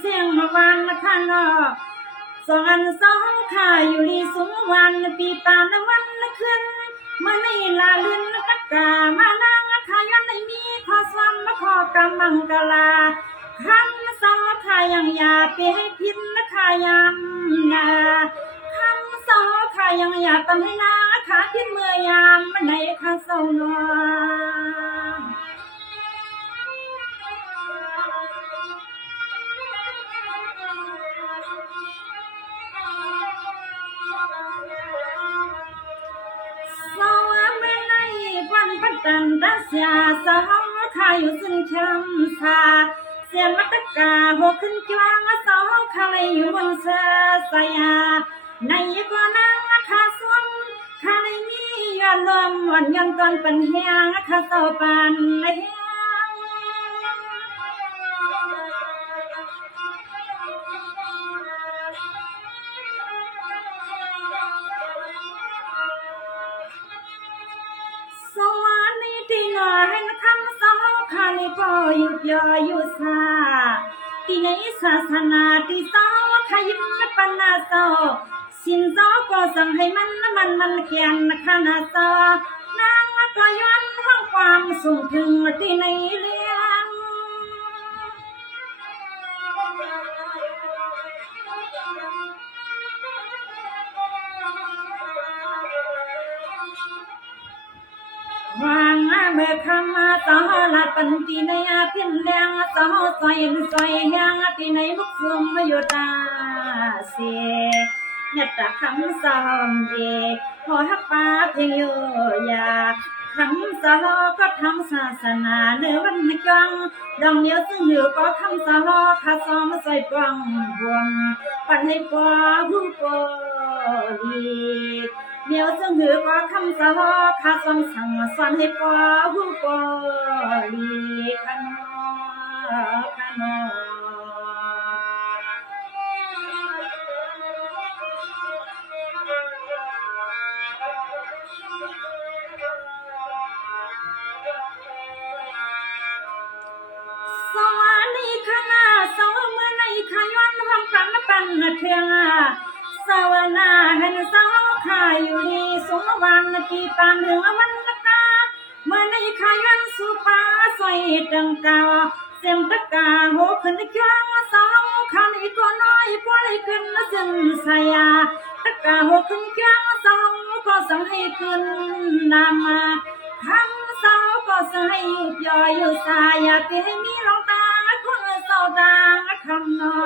เสียงวานข้างนอกสองอันสองขาอยู่ดีสูงวันปีปานวันขึ้นเมื่อในลาลื่นตะกามานั่งขายันในมีขอสวมมาขอกำมังกลาคำสองขายังอย่าไปให้พินขายำนาคำสองขายังอย่าตำให้นาขาพินเมื่อยามมันในขาเศร้านอตันดัสยาสองขาอยู่ซึ่งช้ำสาเสียงมัตตกาหกขึ้นจวงสองขาเลยอยู่บนเสือสยาในกว่านั่งขาสวมขาเลยมียอดลมวันยันตอนเป็นเฮียงขาเศร้าปันเลยให้คำสองข้าเลยก็หยุดย่ออยู่ซาที่ในศาสนาที่สองข้ายิ้มปันนาโซสินสอก็สั่งให้มันเขียนขนาดโซนางก็ย้อนห้องความสูงถึงที่ในเรื่องวางเมื่อคำสอลาปันตีในเพียนแดงสอซอยแหงที่ในบุกซุ่มอยู่ตาเสียเนี่ยตาคำสอนเอพอทักป้าเพียงอยู่อยากคำสอก็ทำศาสนาเนื้อวันจังดองเดียวซึ่งอยู่ก็คำสอข้าซ้อมใส่ปล่องบวมปันให้ปอหูปอดีเดี๋ยวซึ่งหือก็คำสะลอข้าซ้ำสั่งสอนให้ปอหูปอลีขนอสวัสดีค่ะนาสวเมื่อในขาย้อนห้องปันเทียงสวนาเห็นสาวขาอยู่ดีสงวันที่ปานถึงวันตาเมื่อในขายันสุปาใส่ตังกาเสียมตะกาโหขึ้นจ้างสาวขาในก็น้อยปล่อยขึ้นซึ่งสายาตะกาโหขึ้นจ้างสาวก็สั่งให้ขึ้นนามาคำสาวก็สั่งให้ย่อยอยู่สายาที่ให้มีลงตาคนเศร้าตาคำนอ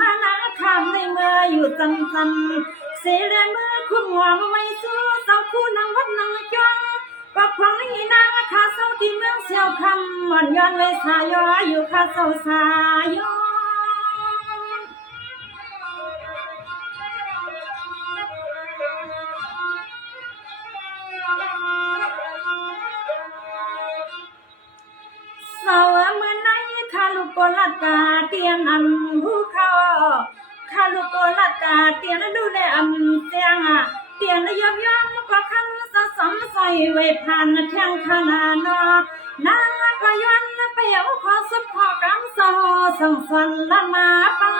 มานาคำในเมื่ออยู่จำเสียเรือนเมื่อคุณหัวมาไว้สู้เสาคู่นางวัดนางจ้องก็ควงให้นางขาเสาที่เมืองเสียวคำหมอนย้อนไว้สายออยู่ขาเสาสายอเสาเมื่อไหนขาลูกโกลตาเตียงอันหูเขาข้าลูกโกลตาเตียนดูแลเตียงเตียนยอมก็คันสมใส่ไว้ผ่านเทียงขนาดนางก็ย้อนไปเอาขอสุดขอกำสอส่งส่วนละมาปา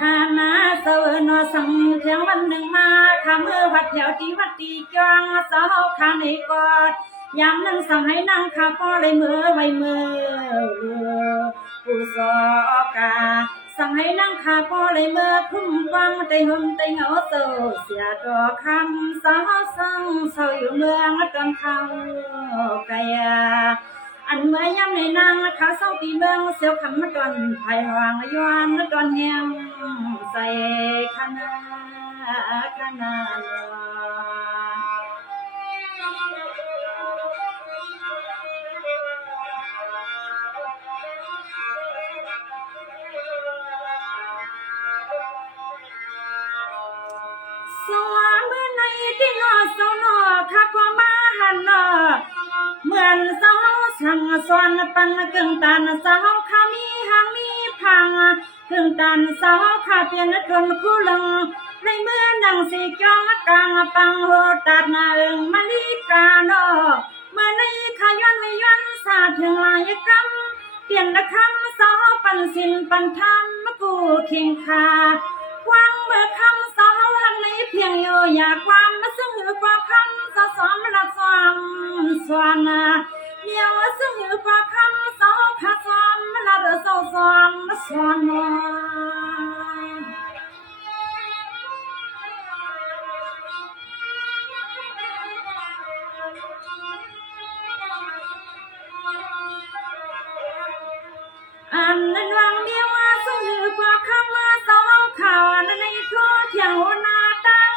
ข้านาเสวนอสังเทียงวันหนึ่งมาข้ามือวัดแถวที่วัดตีจองสาวข้าในกอดยามนั้นสั่งให้นั่งข้าก็เลยมือไว้มือผู้สอกาสั่งให้นั่งข้าก็เลยมือคุ้มฟังใจหุ่มใจเหงาเศร้าเสียดอกคำสาวสั่งเศร้าอยู่เมืองจนเขาไกลอันเมื่อยามในนางขาเศร้าตีเมืองเสียวคำมาตอนไผ่หวางย้อนตอนแหงใส่ขนา ที่นอเศร้านอข้าก็มาหันนอเหมือนเศร้าสั่งสอนปันกึ่งตันเศร้าข้ามีหางมีพังกึ่งตันเศร้าข้าเปลี่ยนตนคู่ลังในเมื่อนังสีจ้องกลางปังโหตัดนาเอิงมาลีกาโนเมื่อในขาย้อนในย้อนสาถึงลายกำเปลี่ยนละคำเศร้าปันสินปันธรรมกูเคียงคาวางเมื่อคำเศร้าหันในเพียงโยอยากความมาซึ่งหือกว่าคำสะสมละความสวนาเดียวซึ่งหือกว่าคำเศร้าขาสวมละเศร้าสวมสวนาอันนั้นวังเดียวซึ่งหือกว่าคำเศร้าข่าวในทั่วเที่ยวนาตัง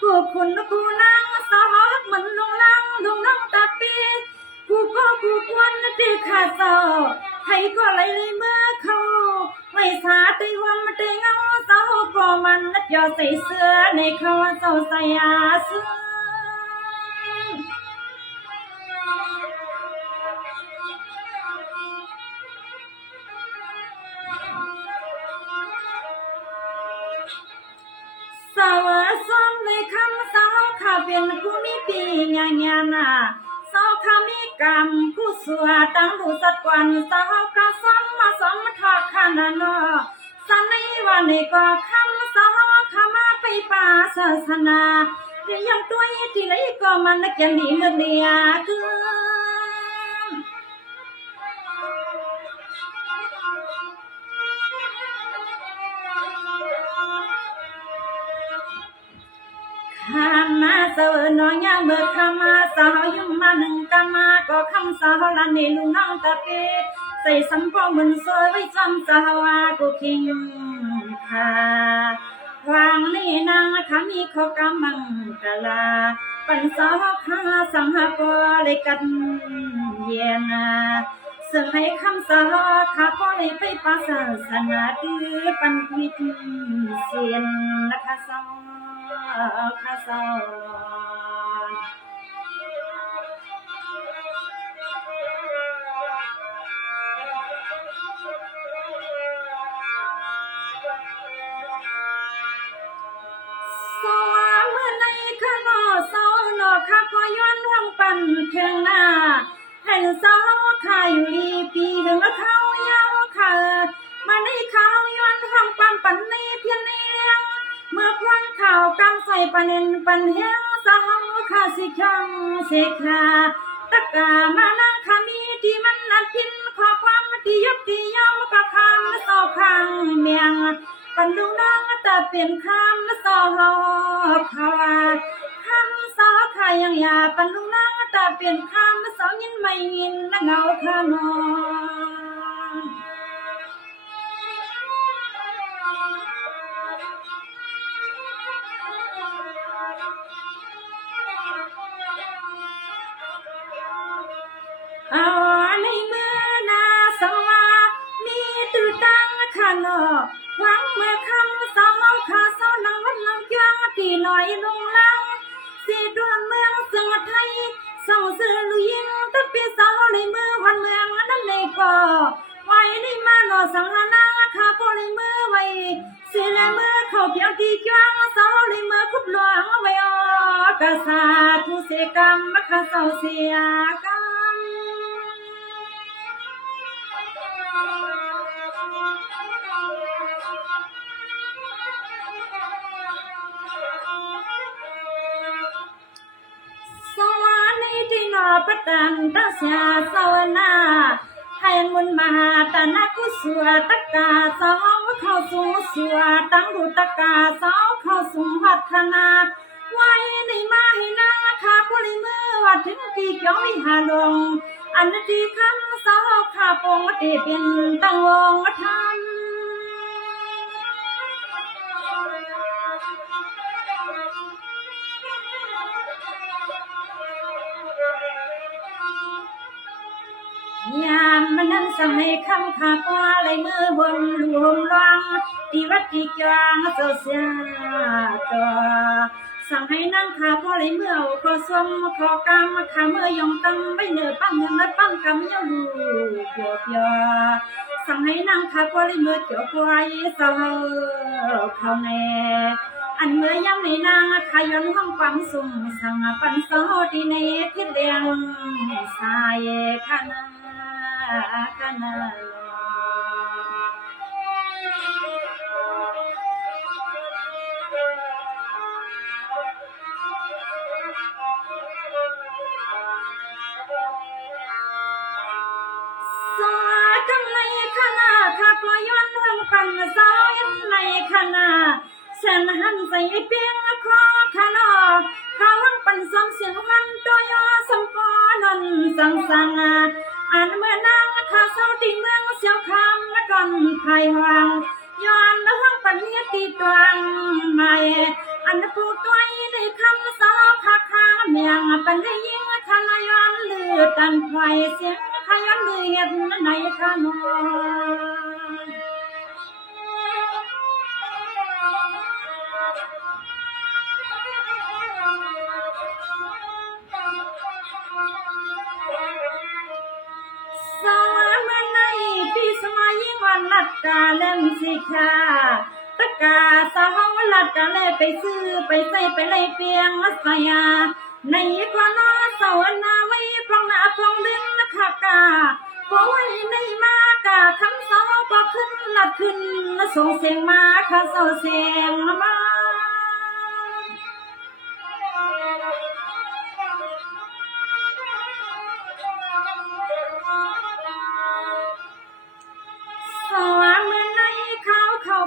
กูคุณกูนางสาวเหมือนลงลังลงน้องตาปีกูก็กูควนตีขาเศร้าให้ก็เลยเมื่อเขาไม่สาตีวันมาตีเงาเศร้าก็มันนัดยอใส่เสื้อในเขาเศร้าใส่อาเสื้อสาวซ้อมในคำสาวข้าเป็นผู้มีปีงานงานสาวข้ามีกรรมผู้สัวตั้งดูสักวันสาวข้าซ้อมมาซ้อมทอดขนาดนอสันในวันนี้ก็คำสาวข้ามาไปป่าศาสนาเรียงตัวที่ไหนก็มันนักยันดีเลือดเนียคือข้ามาเสวนอยาเมื่อข้ามาสาวยุ่งมาหนึ่งกามาก็คำสาวละในลุงน้องตะเกใส่สัมพอมืนสวยไว้จำสาวกูคิงค่ะวางนี่นางข้ามีข้อกำมังกะลาปันสาวข้าสังหาปอเลยกันเย็นซึ่งให้คำสาวข้าก็เลยไปปัสสนาดื้อปันวิตเสียนนะคะสาวข้าสอนสาวเมื่อในข้างนอสาวนอข้าก็ย้อนห้องปั่นเทียงหน้าให้สาวข้าอยู่ดีปีถึงว่าเขายาวข้ามาในเขาย้อนห้องปั่นในเพียงในเลี้ยงเมื่อควันข่าวกำใส่ปันเอ็นปันเฮียงสาวข้าสิขังเสกาตะกามานั่งข้ามีที่มันนัดกินขอความที่ยกที่ยอมก็คำสอขังเมียงปันดูนางแต่เปลี่ยนคำสอข่าวคำสอข่ายังอย่าปันดูนางแต่เปลี่ยนคำสอยินไม่ยินเงาข้างนเอาในเมื่อนาสวามีตื่นตั้งข้างนอกหวังเมื่อคำสาวข้าสาวนังวันนังจ้างตีหน่อยลงลังสีดวงเมืองสังไทยส่องสื่อลุยิงตะปีสาวในมือวันเมืองนั้นในก่อไว้ในมาหนอสังหานาข้าพอในมือไว้เสียในมือเขาเพียงตีจ้างสาวในมือคุบหลวงไว้กษาทุเสกรรมข้าสาวเสียกรรมปตันตเสียสวนาให้มุนมาตานากุสัวตะกาสาวเข้าสู่สัวตั้งดูตะกาสาวเข้าสู่พัฒนาไว้ในมาให้นางข้าบริมือว่าถึงตีเกี่ยววิหาลงอันที่คำสาวข้าปงตีเป็นตั้งวงธรรมยามมันนั้นสั่งให้คำขาปลาไหลมือบนรวมรังที่วัดที่กลางเสียตัวส สั่งให้นั่งขาพอเลยเมื่อขอสวมขอกางขาเมื่อยองตั้งไม่เหนือปั้นเงินปั้นกำเยาลูเปียวเปียวสั่งให้นั่งขาพอเลยเมื่อเจียวควายเศร้าเขาแน่อันเมื่อยำในนางขยันห้องความสุ่มสั่งปันโซดีในพิเลียงสายขานาขานาปันสาวในขณะฉันหันใส่เปียงคอขนอเขาหังปันสองเสียงมันตัวยอสมปอนนสังสังอันเมื่อนางข้าเศร้าตีเมืองเสียวคำและก่อนภายหวังย้อนแล้วหังปันเนียตีตวงใหม่อันผู้ตัวในคำสาวขาขาเมียงปันได้ยิงขณะย้อนเลือตันไฟเสียงขย้อนเลือดในขนอลัดกาเล่มสิค่ะตะกาสาวลัดกาเล่ไปซื้อไปใส่ไปเลยเปียงลัดสยาในกว่าน้อสาวนาไว้พองหน้าพองดึงนะคะกาพอไว้ในมากาคำสาวก็ขึ้นลัดขึ้นส่งเสียงมาค่ะเศร้าเสียงมา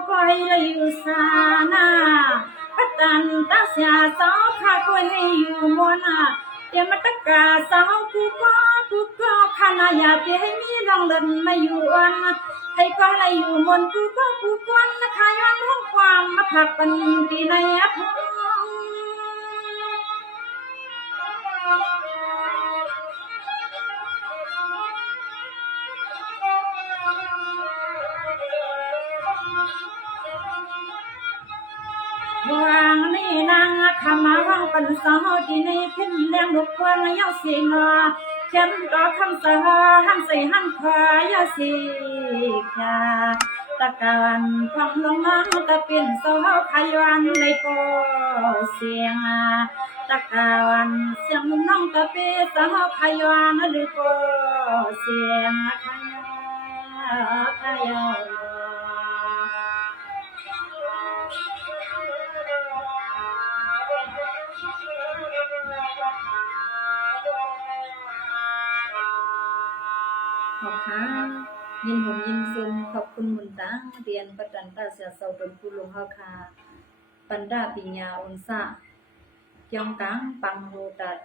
ปล่อยเลยอุสานาปัตตันตาเสียสาวขาก็ให้อยู่มนาเดี๋ยวมาตะกาสาวผู้ก็ขณะอยากจะให้มีลองเล่นมาอยู่อันให้ก็ให้อยู่มนผู้กวนนะคะย้อนห้องความมาผักปันปีในอัพวางนี่นางขมาห้องปันสาวที่ในขึ้นแรงลุกควงเย้าเสียงฉันก็คำสาหันใส่หันควายสิค่ะตะการฟังลงน้ำตะเป็นสาวขยันในโปเสียงตะการเสียงน้องตะเป็นสาวขยันหรือโปเสียงขยันขอบค่ะยินหงยินซุมขอบคุณมุนตังเรียนประดันตาเสียเสาตนผู้ลงเฮาคาปันดาปิญญาอุนสะเกียงกังปังโหตัด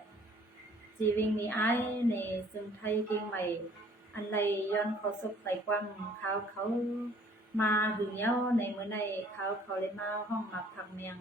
จีวิงนี้ไอในซึ่งไทยเก่งใหม่อันไรย้อนเขาสบใส่ความเขามาหึงเย้าในมื้อในเขาเลยมาห้องมาพักเมียง